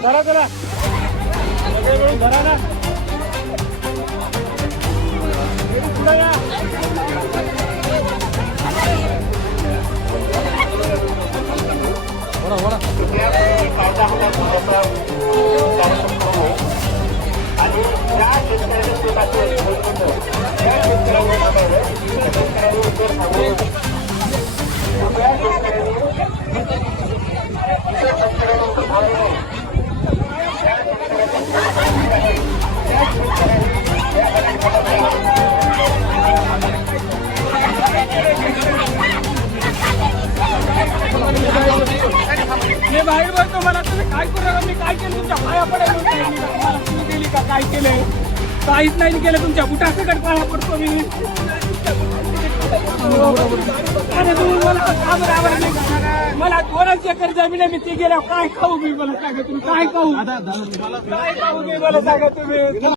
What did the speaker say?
धरा त्याला सगळे मिळून धरा ना पुढे या आणि ज्या मी बाहेर बोलतो मला तुम्ही काय करू नका मी काय केलं तुमच्या पाया पडायला केली का काय केलंय काहीच नाही केलं तुमच्या बुटासकट पाया पडतो मी अरे तुम्ही मला 2 एकर जमीन आहे मी ती गेल्या काय खाऊ मी मला सांगा तुम्ही काय खाऊ मी मला सांगा तुम्ही